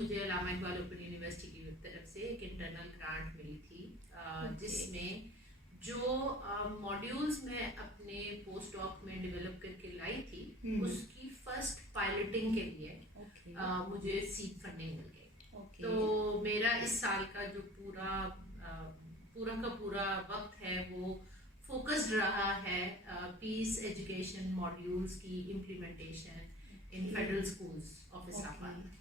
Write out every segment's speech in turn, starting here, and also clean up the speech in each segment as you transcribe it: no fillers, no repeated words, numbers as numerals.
मुझे अल्लामा Iqbal open university की तरफ से एक इंटरनल ग्रांट मिली थी, जिसमें जो मॉड्यूल्स मैं अपने पोस्ट डॉक में डेवलप करके लाई थी, उसकी फर्स्ट पायलटिंग के लिए मुझे सीड फंडिंग मिल गई। तो मेरा इस साल का जो पूरा का पूरा वक्त है वो फोकस्ड रहा है पीस एजुकेशन मॉड्यूल्स की implementation in federal schools of Islamabad.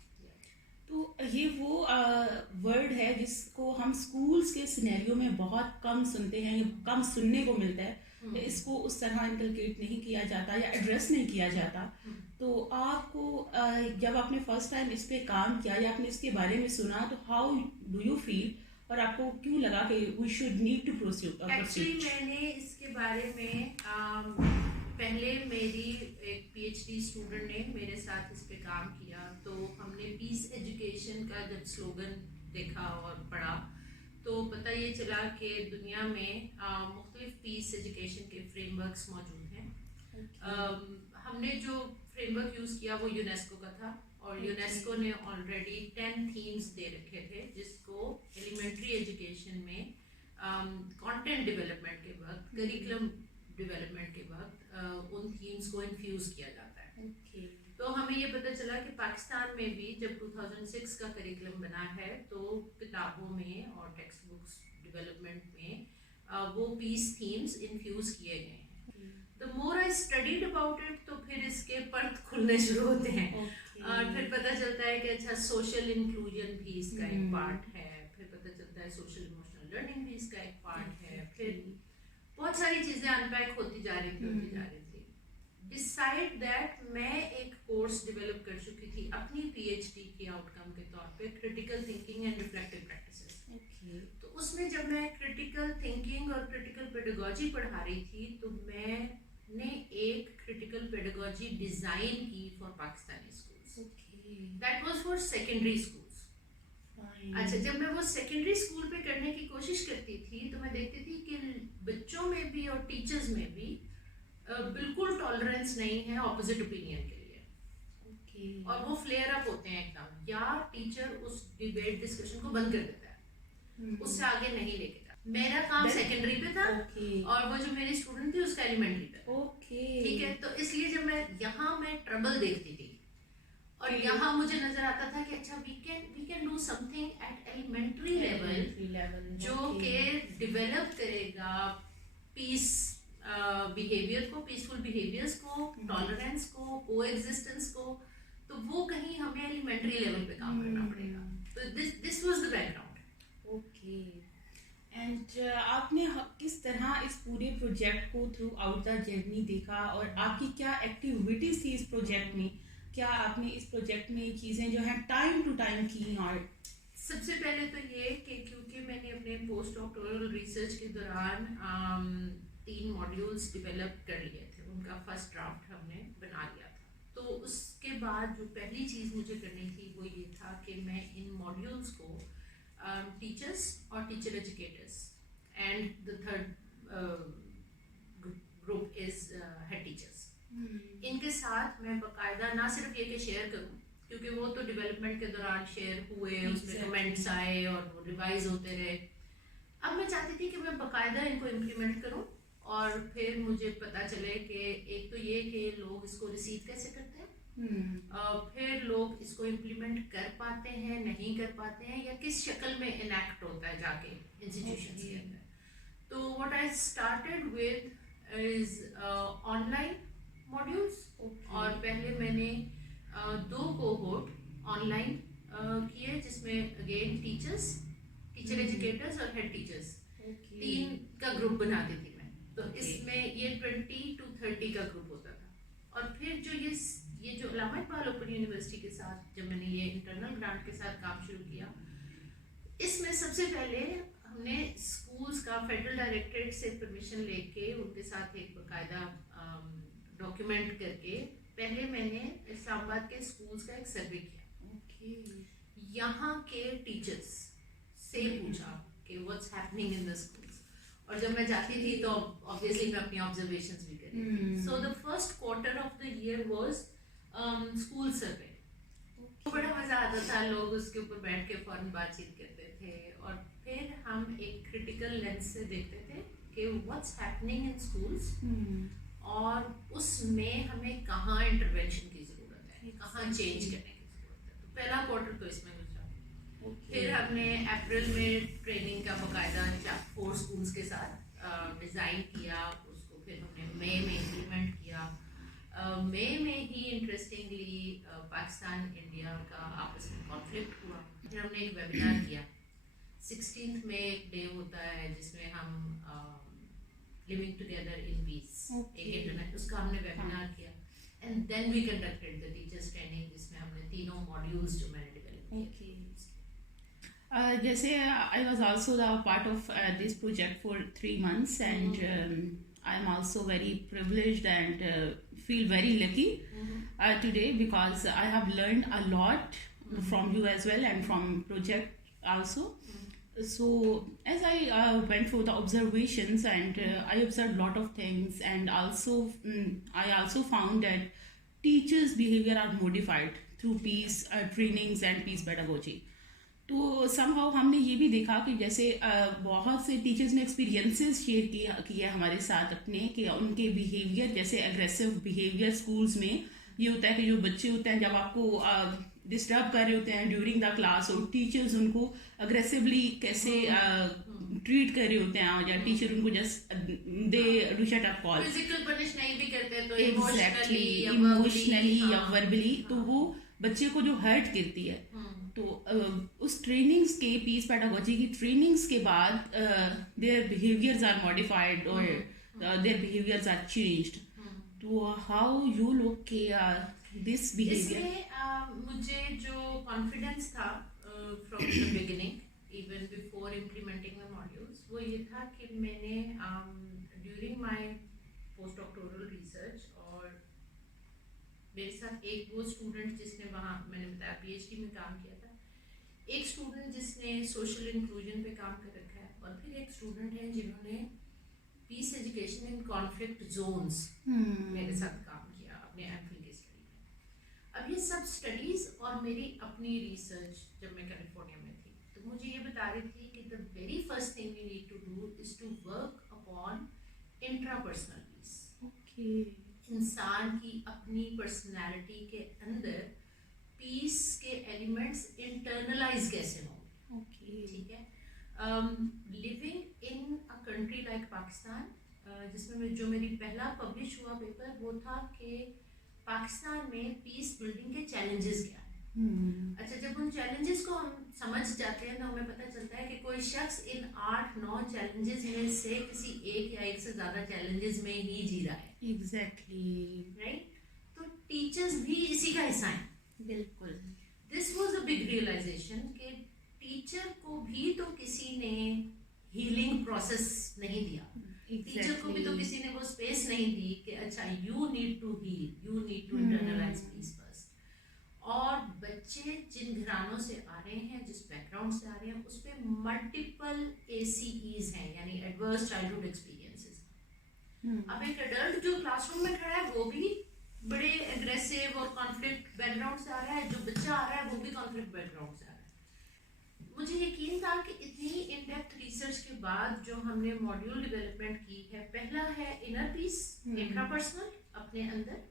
तो ये वो वर्ड है जिसको हम स्कूल्स के सिनेरियो में बहुत कम सुनते हैं, कम सुनने को मिलता है। इसको उस तरह इनकलकेट नहीं किया जाता या एड्रेस नहीं किया जाता। तो आपको जब आपने फर्स्ट टाइम इस पे काम किया या आपने इसके बारे में सुना, तो हाउ डू यू फील और आपको क्यों लगा कि we should need to proceed? Actually मैंने इसके बारे में पहले मेरी एक पीएचडी स्टूडेंट ने मेरे साथ इस पे काम किया, तो हमने पीस एजुकेशन का जब स्लोगन देखा और पढ़ा तो पता ये चला कि दुनिया में मुख्तलिफ पीस एजुकेशन के फ्रेमवर्क्स मौजूद हैं। हमने जो फ्रेमवर्क यूज़ किया वो यूनेस्को का था, और यूनेस्को ने ऑलरेडी 10 थीम्स दे रखे थे जिसको एलिमेंट्री एजुकेशन में कंटेंट डेवलपमेंट के वक्त, करिकुलम डेवलपमेंट के वक्त उन थीम्स को इन्फ्यूज़ किया जाता है। तो हमें ये पता चला कि पाकिस्तान में भी जब 2006 का करिकुलम बना है तो किताबों में और टेक्स्ट बुक्स डेवलपमेंट में वो पीस थीम्स इन्फ्यूज़ किए गए हैं। The more I studied about it, तो फिर इसके पर्त खुलने शुरू होते हैं। फिर पता चलता है कि अच्छा, सोशल इंक्लूजन भी इसका एक पार्ट है, फिर पता चलता है सोशल इमोशनल लर्निंग भी इसका एक पार्ट है, फिर बहुत सारी चीज़ें अनपैक होती जा रही थी। डिसाइड दैट मैं एक कोर्स डेवलप कर चुकी थी अपनी पीएचडी की आउटकम के तौर पे, critical thinking and reflective practices. तो उसमें जब मैं क्रिटिकल थिंकिंग और क्रिटिकल पेडागोजी पढ़ा रही थी तो मैंने एक क्रिटिकल पेडागोजी डिज़ाइन की for Pakistani schools. That was for secondary schools. अच्छा, जब मैं वो सेकेंडरी स्कूल पे करने की कोशिश करती थी तो मैं देखती थी कि बच्चों में भी और टीचर्स में भी बिल्कुल टॉलरेंस नहीं है ऑपोजिट ओपिनियन के लिए। और वो फ्लेयर अप होते हैं एकदम, या टीचर उस डिबेट डिस्कशन को बंद कर देता है, उससे आगे नहीं लेके जाता। मेरा काम सेकेंडरी पे था और वो जो मेरी स्टूडेंट थी उसका एलिमेंट्री पे था। ठीक है, तो इसलिए जब मैं ट्रबल देखती थी और यहाँ मुझे नजर आता था कि अच्छा, we can do something at elementary level जो कि डेवलप करेगा पीस बिहेवियर को, पीसफुल बिहेवियर्स को, टॉलरेंस को, कोएग्जिस्टेंस को। तो वो कहीं हमें एलिमेंट्री लेवल पे काम करना पड़ेगा। तो this was the background. And आपने किस तरह इस पूरे प्रोजेक्ट को थ्रू आउट द जर्नी देखा और आपकी क्या एक्टिविटीज थी इस प्रोजेक्ट में? क्या आपने इस प्रोजेक्ट में चीज़ें जो हैं टाइम टू टाइम की? और सबसे पहले तो ये कि क्योंकि मैंने अपने पोस्ट डॉक्टोरल रिसर्च के दौरान 3 मॉड्यूल्स डेवलप कर लिए थे, उनका फर्स्ट ड्राफ्ट हमने बना लिया था। तो उसके बाद जो पहली चीज़ मुझे करनी थी वो ये था कि मैं इन मॉड्यूल्स को टीचर्स और teacher educators and the third group is head teachers, इनके साथ मैं बाकायदा ना सिर्फ ये कि शेयर करूं, क्योंकि वो तो डेवलपमेंट के दौरान शेयर हुए, उसमें कमेंट्स आए और वो रिवाइज होते रहे। अब मैं चाहती थी कि मैं बाकायदा इनको इम्प्लीमेंट करूं और फिर मुझे पता चले कि एक तो ये कि लोग इसको रिसीव कैसे करते हैं, फिर लोग इसको इम्प्लीमेंट कर पाते हैं, नहीं कर पाते हैं, या किस शक्ल में इनैक्ट होता है जाके इंस्टीट्यूशंस के अंदर। तो what I started with is online modules. और पहले मैंने 2 कोहोर्ट ऑनलाइन किए, जिसमें अगेन टीचर्स, टीचर एजुकेटर्स और हेड टीचर्स, 3 का ग्रुप बनाती थी मैं। तो इसमें ये 20 to 30 का ग्रुप होता था। और फिर जो ये जो अल्लामा इकबाल ओपन यूनिवर्सिटी के साथ जब मैंने ये इंटरनल ग्रांट के साथ काम शुरू किया, इसमें सबसे पहले हमने स्कूल्स का फेडरल डायरेक्टरेट से परमिशन लेके उनके साथ एक बाकायदा डॉक्यूमेंट करके पहले मैंने इस्लामाबाद के स्कूल्स का एक सर्वे किया। यहाँ के टीचर्स से पूछा कि what's happening in the schools, और जब मैं जाती थी तो ऑब्वियसली मैं अपनी ऑब्जर्वेशंस भी करी। So the first quarter of the year was school survey. बड़ा मजा आता था, लोग उसके ऊपर बैठ के फौरन बातचीत करते थे और फिर हम एक क्रिटिकल लेंस से देखते थे कि व्हाट्स हैपनिंग इन स्कूल्स और उसमें हमें कहाँ इंटरवेंशन की ज़रूरत है, कहाँ चेंज करने की ज़रूरत है। तो पहला क्वार्टर तो इसमें गुजरा। फिर हमने अप्रैल में ट्रेनिंग का बाकायदा 4 स्कूल्स के साथ डिज़ाइन किया, उसको फिर हमने मई में इम्प्लीमेंट किया। मई में ही इंटरेस्टिंगली पाकिस्तान इंडिया का आपस में कॉन्फ्लिक्ट हुआ। फिर हमने एक वेबिनार किया। 16th में एक डे होता है जिसमें हम लिविंग टुगेदर इन पीस, एक इंटरनेट, उसका हमने वेबिनार किया। And then we conducted the teachers training, जिसमें हमने 3 मॉड्यूल्स जो मैंने डेवलप किए। जैसे I was also the part of this project for 3 months, and I'm also very privileged and feel very lucky today, because I have learned a lot from you as well and from project also. So as I went through the observations, and I observed a lot of things, and also I also found that teachers' behavior are modified through peace trainings and peace pedagogy. तो somehow हमने ये भी देखा कि जैसे बहुत से teachers ने एक्सपीरियंसेस शेयर किया हमारे साथ अपने, कि उनके बिहेवियर, जैसे एग्रेसिव बिहेवियर स्कूल्स में ये होता है कि जो बच्चे होते हैं जब आपको डिस्टर्ब कर रहे होते हैं ड्यूरिंग द क्लास, और टीचर्स उनको अग्रेसिवली कैसे ट्रीट कर रहे होते हैं, या टीचर उनको just they do shut up call, physical punish नहीं भी करते तो एग्जैक्टली इमोशनली या वर्बली, तो वो बच्चे को जो हर्ट करती है। तो उस ट्रेनिंग्स के, पीस पेडागोजी की ट्रेनिंग्स के बाद देयर बिहेवियर्स आर मॉडिफाइड और देयर बिहेवियर्स आर चेंज्ड। तो हाउ यू लुक के दिस बिहेवियर? इसमें मुझे जो कॉन्फिडेंस था from the beginning, even before implementing the modules, वो ये था कि मैंने during my post doctoral research, और मेरे साथ एक वो स्टूडेंट जिसने वहाँ, मैंने बताया, PhD में काम किया था, एक स्टूडेंट जिसने सोशल इंक्लूजन पे काम कर रखा है, और फिर एक स्टूडेंट है जिन्होंने peace education in conflict zones मेरे साथ काम किया अपने एमफिल की स्टडी में। अब ये सब स्टडीज और मेरी अपनी रिसर्च जब मैं कैलिफोर्निया में थी, तो मुझे ये बता रही थी कि the very first thing we need to do is to work upon intrapersonal peace. इंसान की अपनी पर्सनैलिटी के अंदर पीस के एलिमेंट्स इंटरनलाइज कैसे हों। ठीक है। Living in a country like Pakistan, जिसमें जो मेरी पहला पब्लिश हुआ पेपर वो था कि पाकिस्तान में पीस बिल्डिंग के चैलेंजेस क्या हैं। अच्छा, जब उन चैलेंजेस को हम समझ जाते हैं तो हमें पता चलता है कि कोई शख्स इन 8-9 चैलेंजेस में से किसी एक या एक से ज़्यादा चैलेंजेस में ही जी रहा है। Exactly right. तो टीचर्स भी इसी का हिस्सा हैं। बिल्कुल। This was a big realisation कि टीचर को भी तो किसी ने हीलिंग प्रोसेस नहीं दिया। टीचर को भी तो किसी ने वो स्पेस नहीं दी कि अच्छा you need to heal, you need to internalise peace first. और बच्चे जिन घरानों से आ रहे हैं, जिस बैकग्राउंड से आ रहे हैं, उस पर मल्टीपल ACEs हैं, यानी एडवर्स चाइल्डहुड एक्सपीरियंसेस। अब एक एडल्ट जो क्लासरूम में खड़ा है वो भी बड़े एग्रेसिव और कॉन्फ्लिक्ट बैकग्राउंड से आ रहा है, जो बच्चा आ रहा है वो भी कॉन्फ्लिक्ट बैकग्राउंड से आ रहा है। मुझे यकीन था कि इतनी इन डेप्थ रिसर्च के बाद जो हमने मॉड्यूल डेवलपमेंट की है, पहला है इनर पीस, इंट्रापर्सनल अपने अंदर,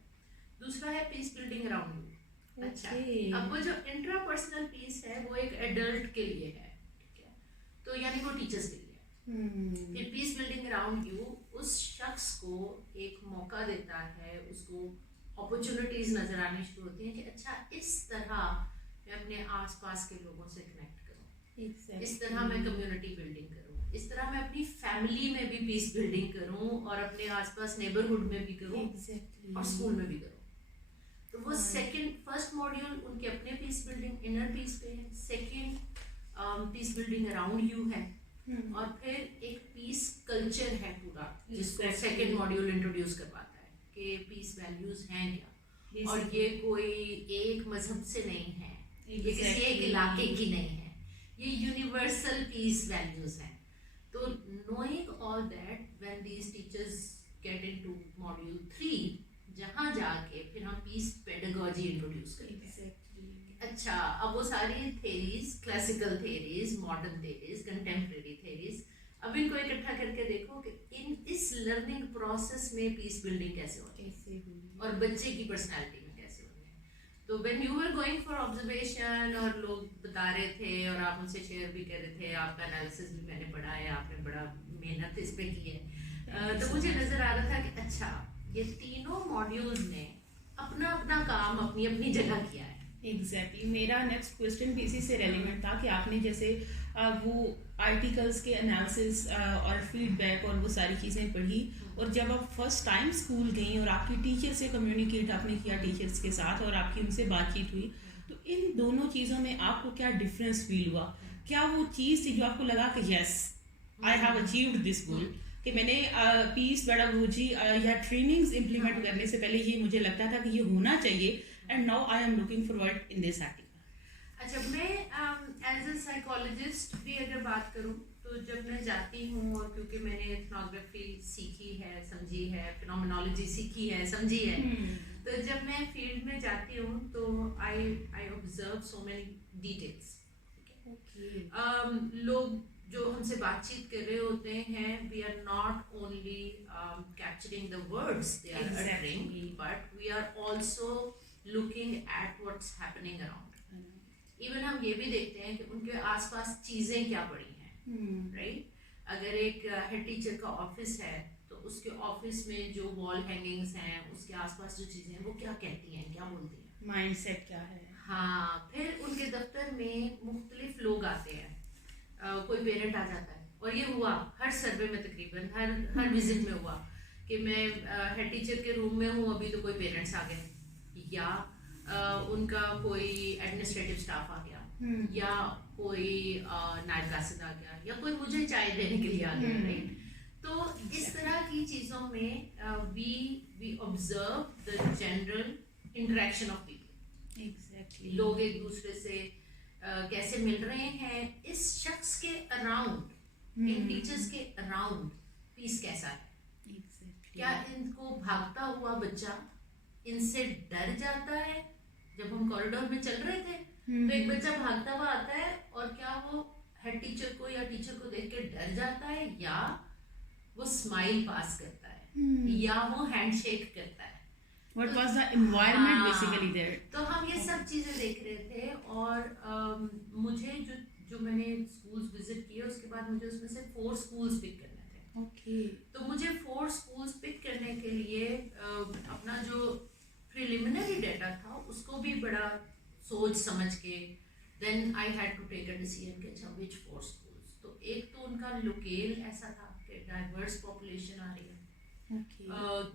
दूसरा है पीस बिल्डिंग अराउंड यू। अच्छा, अब वो जो इंट्रापर्सनल पीस है वो एक एडल्ट के लिए है, ठीक है, तो यानी वो टीचर्स के लिए है। फिर पीस बिल्डिंग अराउंड यू उस शख्स को एक मौका देता है, उसको अपॉर्चुनिटीज नजर आनी शुरू होती हैं कि अच्छा इस तरह मैं अपने आसपास के लोगों से कनेक्ट करूं, इस तरह मैं कम्युनिटी बिल्डिंग करूं, इस तरह मैं अपनी फैमिली में भी पीस बिल्डिंग करूं और अपने आसपास नेबरहुड में भी करूं और स्कूल में भी करूं। तो वो फर्स्ट मॉड्यूल उनके अपने पीस बिल्डिंग इनर पीस पे है, second peace building around you है, और फिर एक पीस कल्चर है पूरा, जिसको सेकेंड मॉड्यूल इंट्रोड्यूस करवाता है कि पीस वैल्यूज हैं क्या, और ये कोई एक मजहब से नहीं है, ये किसी एक इलाके की नहीं है, ये यूनिवर्सल पीस वैल्यूज हैं। तो knowing all that, when these teachers get into module 3, जहाँ जाके फिर हम पीस पेडागोजी इंट्रोड्यूस करते हैं अच्छा, अब वो सारी theories, classical theories, modern theories, contemporary theories, अब इनको इकट्ठा करके देखो कि इस लर्निंग प्रोसेस में पीस बिल्डिंग कैसे होती है और बच्चे की पर्सनालिटी में कैसे होती है। तो when you were going for observation और लोग बता रहे थे और आप उनसे शेयर भी कर रहे थे, आपका एनालिसिस भी मैंने पढ़ा है, आपने बड़ा मेहनत इस पे की है, तो मुझे नजर आ रहा था कि अच्छा, ये तीनों मॉड्यूल्स ने अपना अपना काम अपनी अपनी जगह किया है। एग्जैक्टली मेरा नेक्स्ट क्वेश्चन भी इसी से रेलिवेंट था कि आपने जैसे वो आर्टिकल्स के एनालिसिस और फीडबैक और वो सारी चीज़ें पढ़ी, और जब आप फर्स्ट टाइम स्कूल गई और आपकी टीचर से कम्युनिकेट आपने किया टीचर्स के साथ और आपकी उनसे बातचीत हुई, तो इन दोनों चीज़ों में आपको क्या डिफरेंस फील हुआ? क्या वो चीज़ थी जो आपको लगा कि yes I have achieved this goal, कि मैंने पीस पेडागोजी या ट्रेनिंग्स इम्प्लीमेंट करने से पहले ये मुझे लगता था कि ये होना चाहिए, and now I am looking forward in this article. अच्छा, मैं एज अ साइकोलॉजिस्ट भी अगर बात करूं तो जब मैं जाती हूँ, और क्योंकि मैंने एथनोग्राफी सीखी है, समझी है, फिनोमेनोलॉजी सीखी है, समझी है, तो जब मैं फील्ड में जाती हूँ तो I observe so many details. लोग जो हमसे बातचीत कर रहे होते हैं, we are not only capturing the words they are uttering, but we are also looking at what's happening around. Even हम ये भी देखते हैं कि उनके आसपास चीजें क्या पड़ी हैं, राइट? अगर एक हेड टीचर का ऑफिस है तो उसके ऑफिस में जो वॉल हैंगिंग्स हैं, उसके आसपास जो चीजें हैं, वो क्या कहती हैं, क्या बोलती हैं, माइंडसेट क्या है। हाँ, फिर उनके दफ्तर में मुख्तलिफ लोग आते हैं, कोई पेरेंट आ जाता है, और ये हुआ हर सर्वे में, तकरीबन हर विजिट में हुआ कि मैं हेड टीचर के रूम में हूँ, अभी तो कोई पेरेंट्स आ गए, या उनका कोई एडमिनिस्ट्रेटिव स्टाफ आ गया, या कोई नायब कासिद आ गया, या कोई मुझे चाय देने के लिए आ गया, राइट? तो इस तरह की चीज़ों में we observe the general interaction of people. Exactly लोग एक दूसरे से कैसे मिल रहे हैं, इस शख्स के अराउंड, इन टीचर्स के अराउंड पीस कैसा है। क्या इनको भागता हुआ बच्चा इनसे डर जाता है? जब हम कॉरिडोर में चल रहे थे तो एक बच्चा भागता हुआ आता है, और क्या वो हेड टीचर को या टीचर को देख के डर जाता है, या वो स्माइल पास करता है, या वो हैंडशेक करता है? What was the environment basically there? तो हम ये सब चीजें देख रहे थे, और मुझे जो मैंने स्कूल्स विजिट किए, उसके बाद मुझे उसमें से 4 स्कूल्स पिक करने थे। Okay. तो मुझे 4 स्कूल्स पिक करने के लिए अपना जो प्रिलिमिनरी डाटा था उसको भी बड़ा सोच समझ के then I had to take a decision कि अच्छा विच 4 स्कूल्स। तो एक तो उनका लोकेल ऐसा था कि डाइवर्स पॉपुलेशन आ रही है,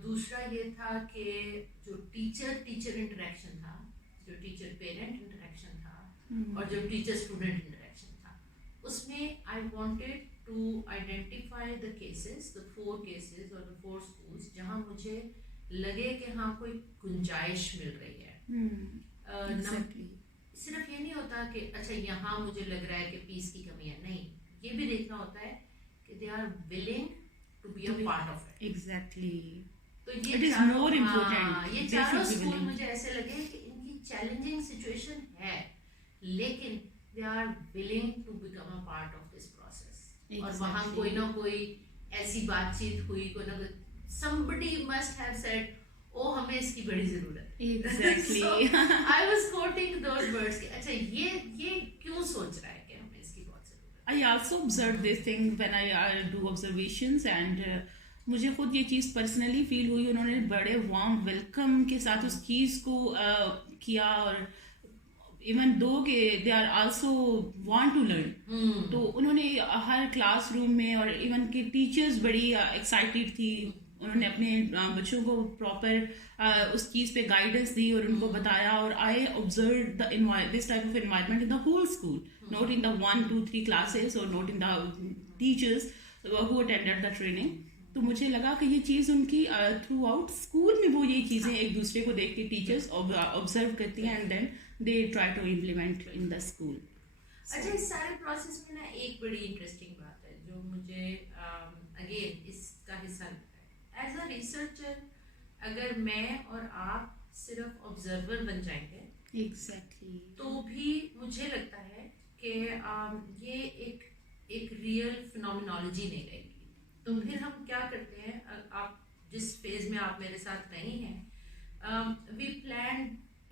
दूसरा ये था कि जो टीचर इंटरेक्शन था, जो टीचर पेरेंट इंटरेक्शन था, और जो टीचर स्टूडेंट इंटरेक्शन था, उसमें I wanted to identify the cases, the 4 cases और द 4 स्कूल्स जहां मुझे लगे कि हाँ कोई गुंजाइश मिल रही है। Exactly. सिर्फ ये नहीं होता कि अच्छा यहाँ मुझे लग रहा है कि पीस की कमी है, नहीं, ये भी देखना होता है कि they are willing to be a part of it. Exactly. तो ये It is more important. ये They चारों should be स्कूल willing. मुझे ऐसे लगे कि इनकी चैलेंजिंग सिचुएशन है, लेकिन they are willing to become a part of this process. और वहाँ कोई ना कोई ऐसी बातचीत हुई, कोई ना कोई somebody must have said, ओ हमें इसकी बड़ी जरूरत है। Exactly. So, I was quoting those words कि अच्छा ये क्यों सोच रहा है कि हमें इसकी बहुत जरूरत है। I also observed this thing when I do observations, and मुझे खुद ये चीज़ पर्सनली फील हुई। उन्होंने बड़े वार्म वेलकम के साथ उस चीज़ को किया, और इवन दो के they are also want to learn, तो उन्होंने हर क्लासरूम में, और इवन के टीचर्स बड़ी एक्साइटेड थी, उन्होंने अपने बच्चों को प्रॉपर उस चीज़ पे गाइडेंस दी और उनको बताया। और I observe this type of environment in the whole school, not in the 1, 2, 3 classes, और not in the teachers who attended the training. तो मुझे लगा कि ये चीज़ उनकी थ्रू आउट स्कूल में वो ये चीज़ें एक दूसरे को देख के टीचर्स ऑब्जर्व करती हैं, and then they try to implement in the school. अच्छा, इस सारे प्रोसेस में ना एक बड़ी इंटरेस्टिंग बात है जो मुझे अगेन इसका हिस्सा लगता है। एज अ रिसर्चर, अगर मैं और आप सिर्फ ऑब्जर्वर बन जाएंगे एग्जैक्टली। तो भी मुझे लगता है कि ये एक रियल फिनोमिनोलॉजी नहीं रहेगी। तो फिर हम क्या करते हैं, आप जिस फेज में आप मेरे साथ रही हैं, we plan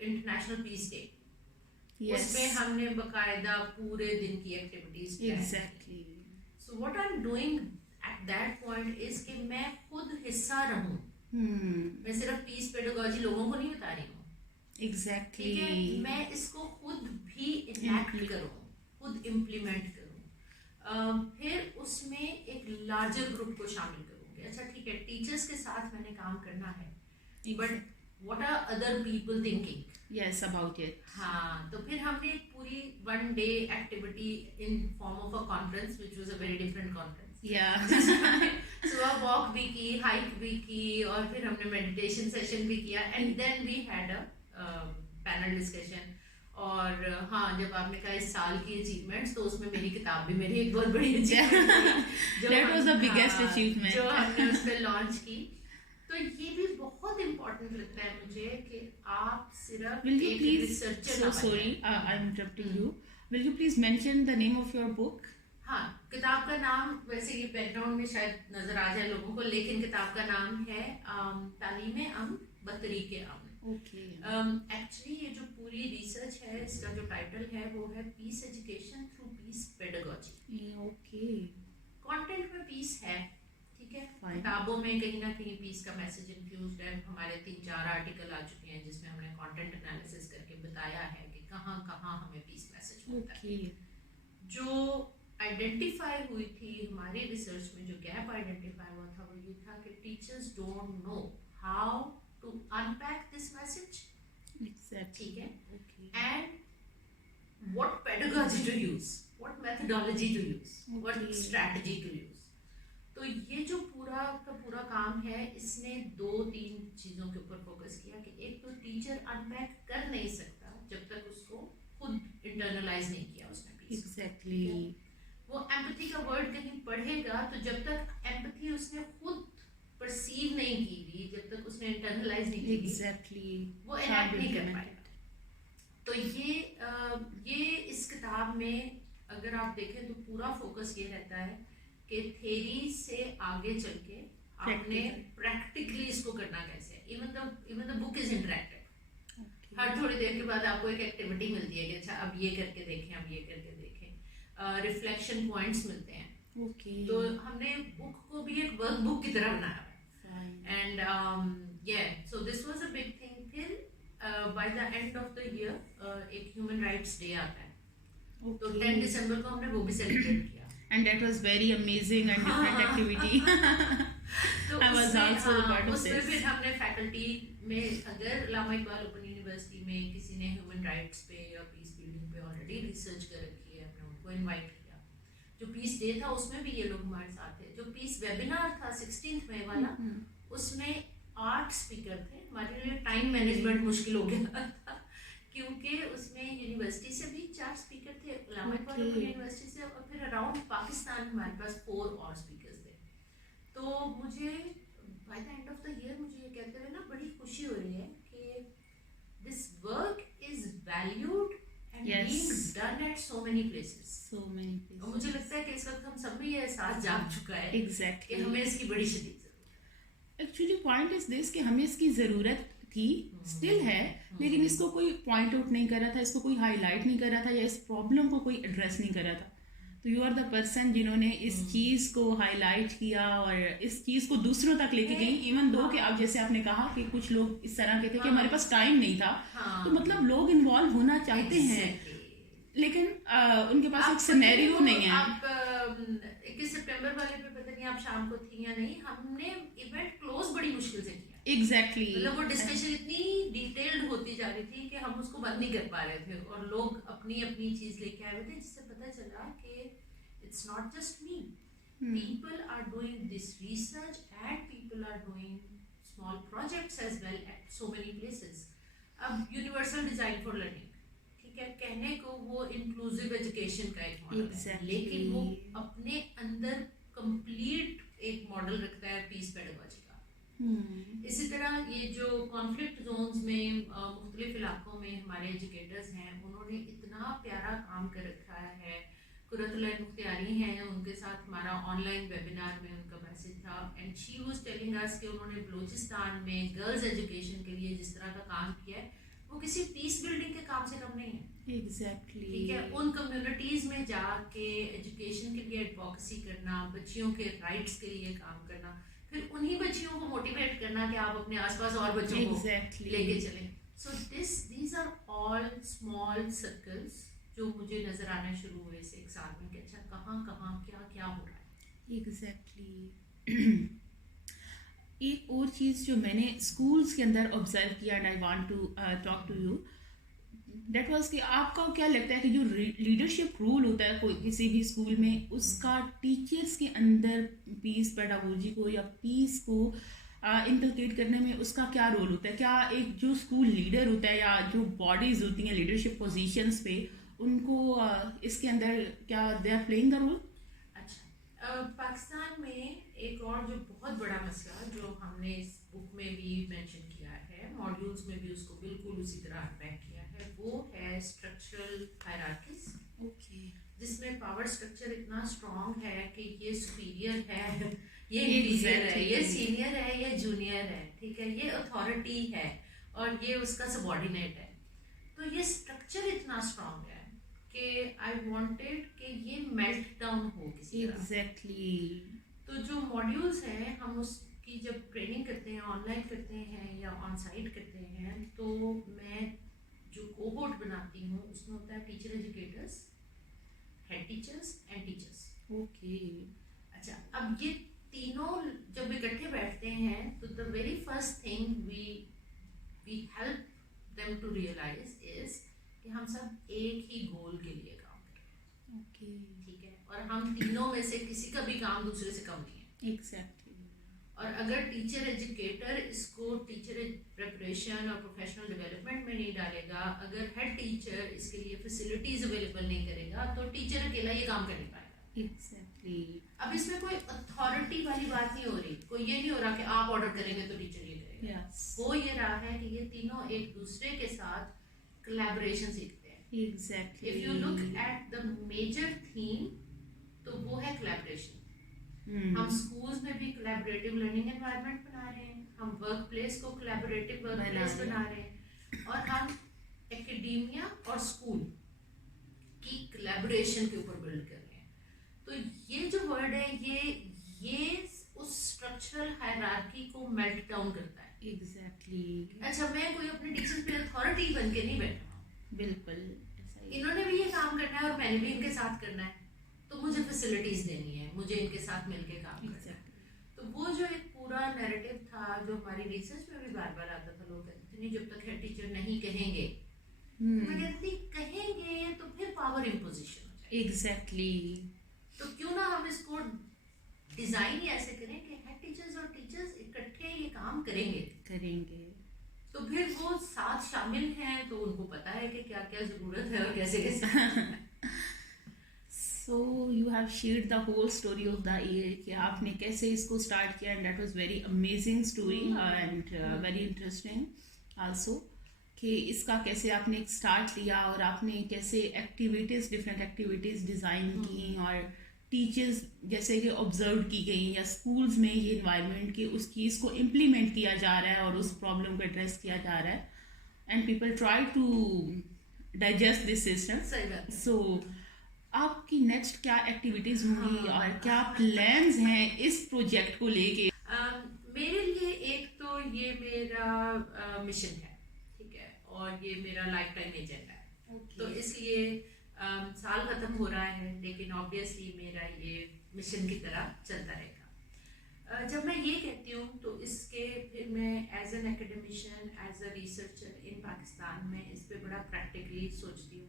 international peace day. उसमें हमने बकायदा पूरे दिन की activities exactly. So what I am doing at that point is कि मैं खुद हिस्सा रहूं। मैं सिर्फ पीस पेडागोजी लोगों को नहीं बता रही हूँ, एग्जैक्टली। ठीक है, मैं इसको खुद भी इनैक्ट करूँ, खुद इम्प्लीमेंट करूँ, फिर उसमें एक लार्जर ग्रुप को शामिल करूँगी। अच्छा ठीक है, टीचर्स के साथ मैंने काम करना है, but what are other people thinking, yes about it. हाँ, तो फिर हमने एक पूरी 1 day activity in form of a conference which was a very different conference. सुबह वॉक भी की, हाइक भी की, और फिर हमने मेडिटेशन सेशन भी किया, and then we had a panel discussion. और हाँ, जब आपने कहा इस साल की अचीवमेंट्स, तो उसमें मेरी किताब भी मेरी एक बहुत बड़ी अचीवमेंट जो हमने उस पर लॉन्च की। तो ये भी बहुत इम्पोर्टेंट लगता है मुझे कि आप सिर्फ एक रिसर्चर ना बने। I am interrupting you, will you please mention the name of your book? हाँ, किताब का नाम वैसे ये बैकग्राउंड में शायद नजर आ जाए लोगों को, लेकिन किताब का नाम है तालीम अम्न बतरीके अम्न। एक्चुअली ये जो पूरी रिसर्च है, इसका जो टाइटल है वो है peace education through peace pedagogy. Content में पीस है, ठीक है, किताबों में कहीं ना कहीं पीस का मैसेज इन्फ्यूज्ड है। हमारे 3-4 आर्टिकल आ चुके हैं जिसमें हमने कंटेंट एनालिसिस करके बताया है कि कहाँ कहाँ हमें पीस मैसेज मिलता है। जो आइडेंटिफाई हुई थी हमारी रिसर्च में, जो गैप आइडेंटिफाई हुआ था, वो ये था कि teachers don't know how to unpack this message, ठीक है, and what pedagogy to use, what methodology to use, what strategy to use. तो ये जो पूरा का पूरा काम है, इसने 2-3 चीजों के ऊपर फोकस किया कि एक तो टीचर अनपैक कर नहीं सकता जब तक उसको खुद इंटरनलाइज नहीं किया उसने पीस। एग्जैक्टली। वो एम्पैथी का वर्ड कहीं पढ़ेगा, तो जब तक एम्पैथी उसने खुद परसीव नहीं की हुई, जब तक उसने इंटरनलाइज नहीं की, एग्जैक्टली, वो इनैक्ट नहीं कर पाएगा। तो ये इस किताब में अगर आप देखें तो पूरा फोकस ये रहता है कि थ्योरी से आगे चल के आपने प्रैक्टिकली इसको करना कैसे है। Even the book is interactive. हर थोड़ी देर के बाद आपको एक एक्टिविटी मिलती है कि अच्छा अब ये करके देखें, अब ये करके देखें, रिफ्लेक्शन पॉइंट्स मिलते हैं। तो हमने बुक को भी एक वर्क बुक की तरह बनाया है। And so this was a big thing. फिर by the end of the year एक ह्यूमन राइट्स डे आता है, तो 10 दिसंबर को हमने वो भी सेलिब्रेट किया। And that was very amazing and different activity. तो I was also a part of this. उसमें फिर हमने फैकल्टी में, अगर अल्लामा इकबाल ओपन यूनिवर्सिटी में किसी ने ह्यूमन राइट्स पे या पीस बिल्डिंग पे ऑलरेडी रिसर्च कर रखी है, हमने उनको इनवाइट किया। जो पीस डे था उसमें भी ये लोग हमारे साथ थे। जो पीस वेबिनार था 16 मई वाला, उसमें 8 स्पीकर थे। हमारे लिए टाइम मैनेजमेंट मुश्किल हो गया था क्योंकि उसमें यूनिवर्सिटी से भी 4 स्पीकर थे, अल्लामा इकबाल ओपन यूनिवर्सिटी से, और फिर अराउंड पाकिस्तान हमारे पास 4 और स्पीकर्स थे। तो मुझे bye the end of the year मुझे ये कहते हुए ना बड़ी खुशी हो रही है कि this work is valued and being done at so many places. और मुझे लगता है कि इस वक्त हम सब में ये एहसास जाग चुका है कि हमें इसकी बड़ी शदीद जरूरत है। एक्चुअली पॉइंट इज दिस कि हमें इसकी जरूरत थी, स्टिल है, लेकिन इसको कोई पॉइंट आउट नहीं कर रहा था, इसको कोई हाईलाइट नहीं कर रहा था, या इस प्रॉब्लम को कोई एड्रेस नहीं कर रहा था। तो यू आर द पर्सन जिन्होंने इस चीज को हाईलाइट किया और इस चीज को दूसरों तक लेके गई। इवन दो कि अब जैसे आपने कहा कि कुछ लोग इस तरह के थे कि हमारे पास टाइम नहीं था, तो मतलब लोग इन्वॉल्व होना चाहते हैं, लेकिन उनके पास एक सिनेरियो नहीं है। आप 21 सितंबर वाले पे पता नहीं आप शाम को थी या नहीं, हमने इवेंट क्लोज बड़ी मुश्किल से किया। एग्जैक्टली। मतलब वो डिस्कशन इतनी डिटेल्ड होती जा रही थी कि हम उसको बंद नहीं कर पा रहे थे, और लोग अपनी अपनी चीज लेके आए हुए थे, जिससे पता चला कि it's not just me, people are doing this research and people are doing small projects as well at so many places. अब यूनिवर्सल डिजाइन फॉर लर्निंग, ठीक है, कहने को वो इंक्लूसिव एजुकेशन का एक मॉडल है, लेकिन वो अपने अंदर कंप्लीट एक मॉडल रखता है पीस पेडागोजी का। इसी तरह ये जो कॉन्फ्लिक्ट जोन्स में मुख्तलिफ इलाकों में हमारे एजुकेटर्स हैं, उन्होंने इतना प्यारा काम कर रखा है। कुरतुल मुख्तियारी हैं, उनके साथ हमारा ऑनलाइन वेबिनार में उनका मैसेज था, and she was telling us कि उन्होंने बलूचिस्तान में गर्ल्स एजुकेशन के लिए जिस तरह का काम किया है, वो किसी पीस बिल्डिंग के काम से कम नहीं है। एग्जैक्टली ठीक है, उन कम्युनिटीज़ में जाके एजुकेशन के लिए एडवोकेसी करना, बच्चियों के राइट्स के लिए काम करना, फिर उन्हीं बच्चियों को मोटिवेट करना कि आप अपने आसपास और बच्चों को लेके चलें। So these are all small circles जो मुझे नज़र आने शुरू हुए इस एक साल में कि अच्छा कहाँ कहाँ क्या क्या हो रहा है। एग्जैक्टली एक और चीज़ जो मैंने स्कूल्स के अंदर ऑब्जर्व किया and I want to talk to you that was कि आपका क्या लगता है कि जो लीडरशिप रोल होता है कोई किसी भी स्कूल में, उसका टीचर्स के अंदर पीस पेडागोजी को या पीस को इंकलकेट करने में उसका क्या रोल होता है? क्या एक जो स्कूल लीडर होता है या जो बॉडीज होती हैं लीडरशिप पोजीशंस पे, उनको इसके अंदर क्या they are playing the role? अच्छा, पाकिस्तान में एक और जो बहुत बड़ा मसला जो हमने इस बुक में भी मेंशन किया है, मॉड्यूल्स में भी उसको बिल्कुल उसी तरह अटैक किया है, वो है स्ट्रक्चरल हायरार्कीज। ओके, जिसमें पावर स्ट्रक्चर इतना स्ट्रॉन्ग है कि ये सुपीरियर है, ये इंफीरियर है, ये सीनियर है, ये जूनियर है, ठीक है, ये अथॉरिटी है और ये उसका सबऑर्डिनेट है। तो ये स्ट्रक्चर इतना स्ट्रॉन्ग है कि आई वांटेड कि ये मेल्ट डाउन हो किसी तरह। एग्जैक्टली। तो जो मॉड्यूल्स हैं हम उसकी जब ट्रेनिंग करते हैं, ऑनलाइन करते हैं या ऑन साइट करते हैं, तो मैं जो कोहोर्ट बनाती हूँ उसमें होता है teacher educators, head teachers and teachers. Okay, अच्छा, अब ये तीनों जब इकट्ठे बैठते हैं तो the very first thing we help them to realise is कि हम सब एक ही गोल के लिए काम कर रहे हैं। ओके, ठीक है, और हम तीनों में से किसी का भी काम दूसरे से कम नहीं है। एग्जैक्टली। और अगर टीचर एजुकेटर इसको टीचर प्रिपरेशन और प्रोफेशनल डेवलपमेंट में नहीं डालेगा, अगर हेड टीचर इसके लिए फैसिलिटीज अवेलेबल नहीं करेगा, तो टीचर अकेला ये काम कर नहीं पाएगा। एग्जैक्टली। अब इसमें कोई अथॉरिटी वाली बात नहीं हो रही, कोई ये नहीं हो रहा कि आप ऑर्डर करेंगे तो टीचर ये करेगा। Yes. वो ये रहा है कि ये तीनों एक दूसरे के साथ कोलैबोरेशन सीखते हैं। Exactly. If you look at the major theme, तो वो है कोलैबोरेशन। हम स्कूल्स में भी कोलैबोरेटिव लर्निंग एनवायरनमेंट बना रहे हैं, हम वर्क प्लेस को कोलैबोरेटिव वर्क प्लेस बना रहे हैं, और हम एकेडेमिया और स्कूल की कोलैबोरेशन के ऊपर बिल्ड कर रहे हैं। तो ये जो वर्ड है ये उस स्ट्रक्चरल हायरार्की को मेल्ट डाउन करता है। एग्जैक्टली। अच्छा, मैं कोई अपने टीचर पे अथॉरिटी बन के नहीं बैठा हूँ, बिल्कुल। इन्होंने भी ये काम करना है और मैंने भी इनके साथ करना है, तो मुझे फैसिलिटीज देनी है, मुझे इनके साथ मिलके काम करना है। तो वो जो एक पूरा नैरेटिव था जो हमारी रिसर्च में भी बार बार आता था, लोग कहते थे नहीं जब तक हेड टीचर नहीं कहेंगे, मैं कहती कहेंगे तो फिर पावर इम्पोजिशन हो जाएगी। एग्जैक्टली। तो क्यों ना हम इसको डिजाइन ही ऐसे करें कि हेड टीचर्स और टीचर्स इकट्ठे ये काम करेंगे, तो फिर वो साथ शामिल हैं, तो उनको पता है कि क्या क्या जरूरत है और कैसे कैसे। So you have shared the whole story of the year कि आपने कैसे इसको स्टार्ट किया, and that was very amazing story and very interesting also कि इसका कैसे आपने स्टार्ट लिया और आपने कैसे एक्टिविटीज़ डिफरेंट एक्टिविटीज़ डिज़ाइन की और टीचर्स जैसे कि ऑब्जर्व की गई या स्कूल्स में ये इन्वायरमेंट कि उस चीज़ को इम्प्लीमेंट किया जा रहा है और उस प्रॉब्लम को एड्रेस किया जा रहा है and people try to digest this system. So आपकी नेक्स्ट क्या एक्टिविटीज होंगी और क्या प्लान्स हैं इस प्रोजेक्ट को लेके? मेरे लिए एक तो ये मेरा मिशन है, ठीक है, और ये मेरा लाइफ टाइम एजेंडा है। तो इसलिए साल खत्म हो रहा है, लेकिन ऑब्वियसली मेरा ये मिशन की तरह चलता रहेगा। जब मैं ये कहती हूँ तो इसके फिर मैं as an academician, as a researcher in Pakistan में इस पर बड़ा प्रैक्टिकली सोचती हूँ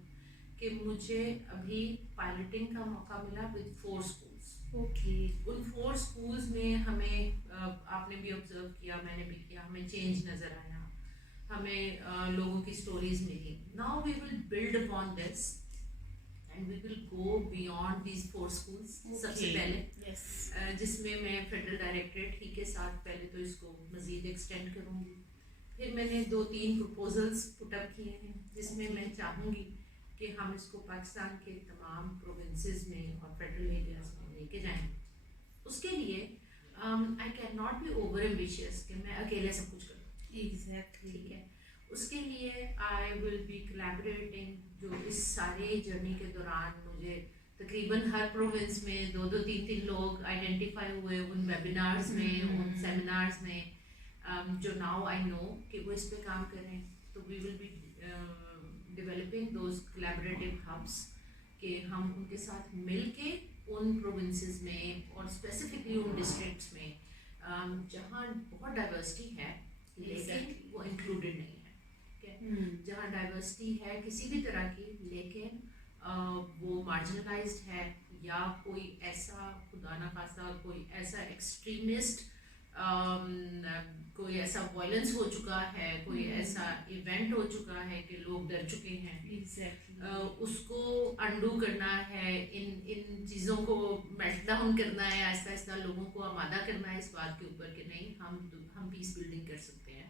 कि मुझे अभी पायलटिंग का मौका मिला विद 4 स्कूल्स। उन 4 स्कूल्स में हमें आपने भी ऑब्जर्व किया, मैंने भी किया, हमें चेंज नज़र आया, हमें लोगों की स्टोरीज मिली। Now we will build upon this and we will go beyond these 4 schools सबसे पहले, जिसमें मैं फेडरल डायरेक्टरेट ही के साथ पहले तो इसको मज़ीद एक्सटेंड करूँगी। फिर मैंने 2-3 प्रपोजल्स पुटअप किए हैं जिसमें मैं चाहूँगी कि हम इसको पाकिस्तान के तमाम प्रोविंसेस में और फेडरल एरियाज में लेके जाएं। उसके लिए I can not be over ambitious कि मैं अकेले सब कुछ करूँ। एग्जैक्टली, ठीक है, उसके लिए आई विल बी कोलैबोरेटिंग। जो इस सारे जर्नी के दौरान मुझे तकरीबन हर प्रोविंस में 2-2, 3-3 लोग आइडेंटिफाई हुए उन वेबिनार्स में, उन सेमिनार्स में, जो नाउ आई नो कि वो इस पे काम कर रहे हैं। तो we will be developing those collaborative hubs कि हम उनके साथ मिल के उन प्रोविंसेस में और स्पेसिफिकली उन डिस्ट्रिक्ट्स में जहाँ बहुत डाइवर्सिटी है लेकिन वो इंक्लूडेड नहीं है, ठीक है, जहाँ डाइवर्सिटी है किसी भी तरह की लेकिन वो मार्जिनलाइज्ड है, या कोई ऐसा खुदा ना खासा कोई ऐसा एक्सट्रीमिस्ट कोई ऐसा वायलेंस हो चुका है, कोई ऐसा इवेंट हो चुका है कि लोग डर चुके हैं। उसको अंडू करना है, इन चीज़ों को मेल्ट डाउन करना है, आहिस्ता आहिस्ता लोगों को आमादा करना है इस बात के ऊपर कि नहीं हम पीस बिल्डिंग कर सकते हैं।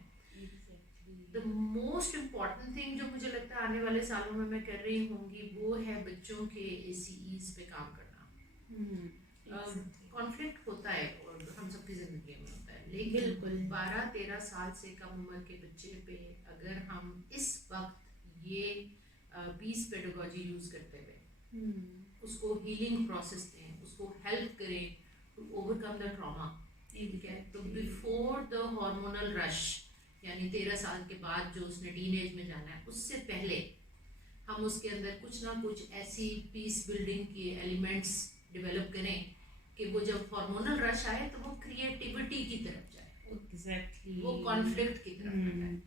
द मोस्ट इम्पॉर्टेंट थिंग जो मुझे लगता है आने वाले सालों में मैं कर रही होंगी वो है बच्चों के ACEs पे काम करना। कॉन्फ्लिक्ट होता है और हम सबकी ज़िंदगी में होता है, लेकिन 12-13 साल से कम उम्र के बच्चे पे अगर हम इस वक्त ये पीस पेडागोजी यूज़ करते हुए उसको हीलिंग प्रोसेस दें, उसको हेल्प करें टू ओवरकम द ट्रॉमा, ठीक है, तो बिफोर द हार्मोनल रश यानी 13 साल के बाद जो उसने टीनेज में जाना है उससे पहले हम उसके अंदर कुछ ना कुछ ऐसी पीस बिल्डिंग के एलिमेंट्स डेवलप करें कि वो जब हार्मोनल रश आए तो वो क्रिएटिविटी की तरफ जाए, वो कॉन्फ्लिक्ट की तरफ ना जाए,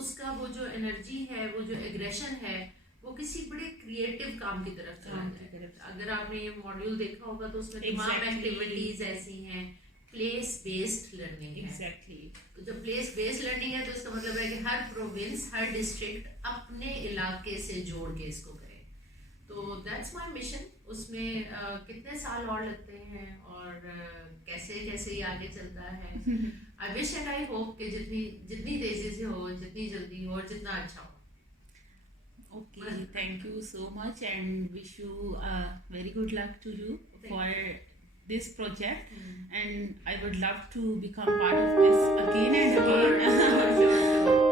उसका वो जो एनर्जी है, वो जो एग्रेशन है, वो किसी बड़े क्रिएटिव काम की तरफ चला जाए। अगर आपने ये मॉड्यूल देखा होगा तो उसमें तमाम एक्टिविटीज ऐसी हैं, प्लेस बेस्ड लर्निंग है। तो जब प्लेस बेस्ड लर्निंग है तो इसका मतलब है कि हर प्रोविंस, हर डिस्ट्रिक्ट अपने इलाके से जोड़ के इसको करे। तो दैट्स माय मिशन। उसमें कितने साल और लगते हैं और कैसे कैसे ये आगे चलता है, I wish and I hope कि जितनी तेजी से हो, जितनी जल्दी हो और जितना अच्छा हो। Okay, thank you so much and wish you very good luck to you for this project, and I would love to become part of this again and again.